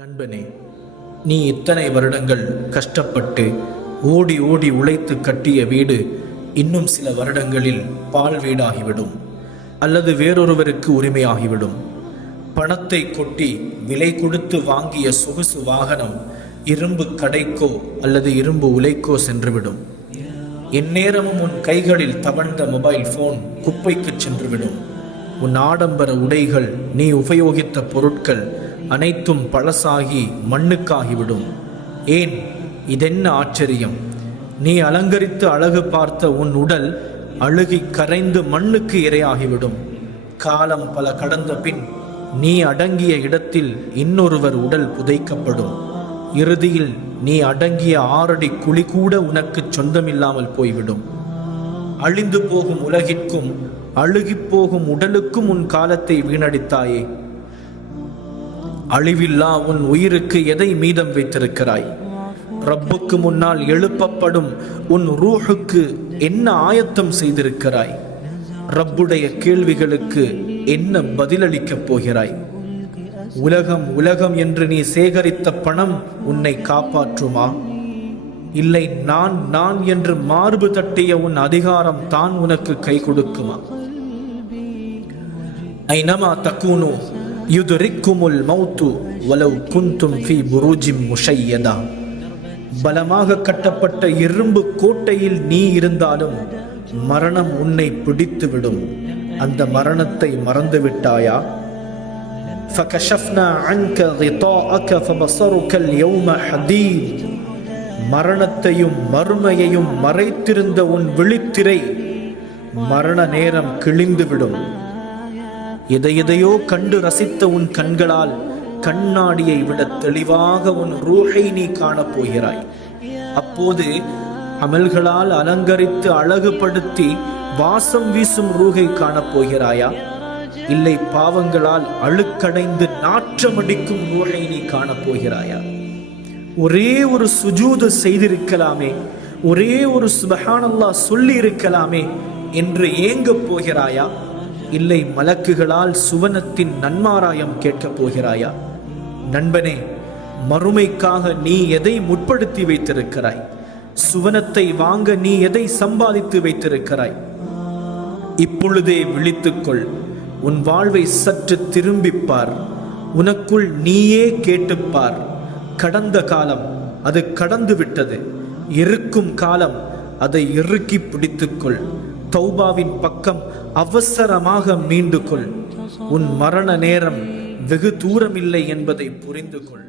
நண்பனே, நீ இத்தனை வருடங்கள் கஷ்டப்பட்டு ஓடி ஓடி உழைத்து கட்டிய வீடு இன்னும் சில வருடங்களில் பால் வீடாகிவிடும் அல்லது வேறொருவருக்கு உரிமையாகிவிடும். பணத்தை கொட்டி விலை கொடுத்து வாங்கிய சொகுசு வாகனம் இரும்பு கடைக்கோ அல்லது இரும்பு உலைக்கோ சென்றுவிடும். எந்நேரமும் உன் கைகளில் தவழ்ந்த மொபைல் போன் குப்பைக்கு சென்றுவிடும். உன் ஆடம்பர உடைகள், நீ உபயோகித்த பொருட்கள் அனைத்தும் பழசாகி மண்ணுக்காகிவிடும். ஏன், இதென்ன ஆச்சரியம்! நீ அலங்கரித்து அழகு பார்த்த உன் உடல் அழுகி கரைந்து மண்ணுக்கு இரையாகிவிடும். காலம் பல கடந்த பின் நீ அடங்கிய இடத்தில் இன்னொருவர் உடல் புதைக்கப்படும். இறுதியில் நீ அடங்கிய 6 அடி குழி கூட உனக்கு சொந்தமில்லாமல் போய்விடும். அழிந்து போகும் உலகிற்கும் அழுகி போகும் உடலுக்கும் உன் காலத்தை வீணடித்தாயே. அழிவில்லா உன் உயிருக்கு எதை மீதம் வைத்திருக்கிறாய்? ரப்புக்கு முன்னால் எழுப்பப்படும் உன் ரூஹுக்கு என்ன ஆயத்தம் செய்திருக்கிறாய்? ரப்புடைய கேள்விகளுக்கு என்ன பதிலளிக்கப் போகிறாய்? உலகம் உலகம் என்று நீ சேகரித்த பணம் உன்னை காப்பாற்றுமா? இல்லை, நான் நான் என்று மார்பு தட்டிய உன் அதிகாரம் தான் உனக்கு கை கொடுக்குமா? ஐனமா தக்கூனு யுதுரிக்குமுல் மௌத்து வலவ் குந்தும் ஃபீ புரூஜிம் முஷையதா. பலமாக கட்டப்பட்ட இரும்பு கோட்டையில் நீ இருந்தாலும் மரணம் உன்னை பிடித்துவிடும். அந்த மரணத்தை மறந்துவிட்டாயா? ஃபகஷஃப்னா அன்க கிதாஅக ஃபபஸருக அல்யௌம ஹதீத். மரணத்தையும் மறுமையையும் மறைத்திருந்த உன் விழித்திரை மரண நேரம் கிழிந்துவிடும். எதையோ கண்டு ரசித்த உன் கண்களால் கண்ணாடியை விட தெளிவாக உன் ரூஹை நீ காணப்போகிறாய். அப்போது அமல்களால் அலங்கரித்து அழகுபடுத்தி வாசம் வீசும் ரூஹை காணப்போகிறாயா? இல்லை, பாவங்களால் அழுக்கடைந்து நாற்றமடிக்கும் ரூஹை நீ காணப்போகிறாயா? ஒரே ஒரு சுஜூது செய்திருக்கலாமே, ஒரே ஒரு சுப்ஹானல்லாஹ் சொல்லி இருக்கலாமே என்று ஏங்கப் போகிறாயா? இல்லை, மலக்குகளால் சுவனத்தின் நன்மாராயம் கேட்கப் போகிறாயா? நண்பனே, மறுமைக்காக நீ எதை முற்படுத்தி வைத்திருக்கிறாய்? சுவனத்தை வாங்க நீ எதை சம்பாதித்து வைத்திருக்கிறாய்? இப்பொழுதே விழித்துக்கொள். உன் வாழ்வை சற்று திரும்பிப்பார். உனக்குள் நீயே கேட்டுப்பார். கடந்த காலம் அது கடந்து விட்டது. இருக்கும் காலம் அதை இறுக்கி பிடித்துக்கொள். தௌபாவின் பக்கம் அவசரமாக மீண்டு கொள். உன் மரண நேரம் வெகு தூரமில்லை என்பதை புரிந்து கொள்.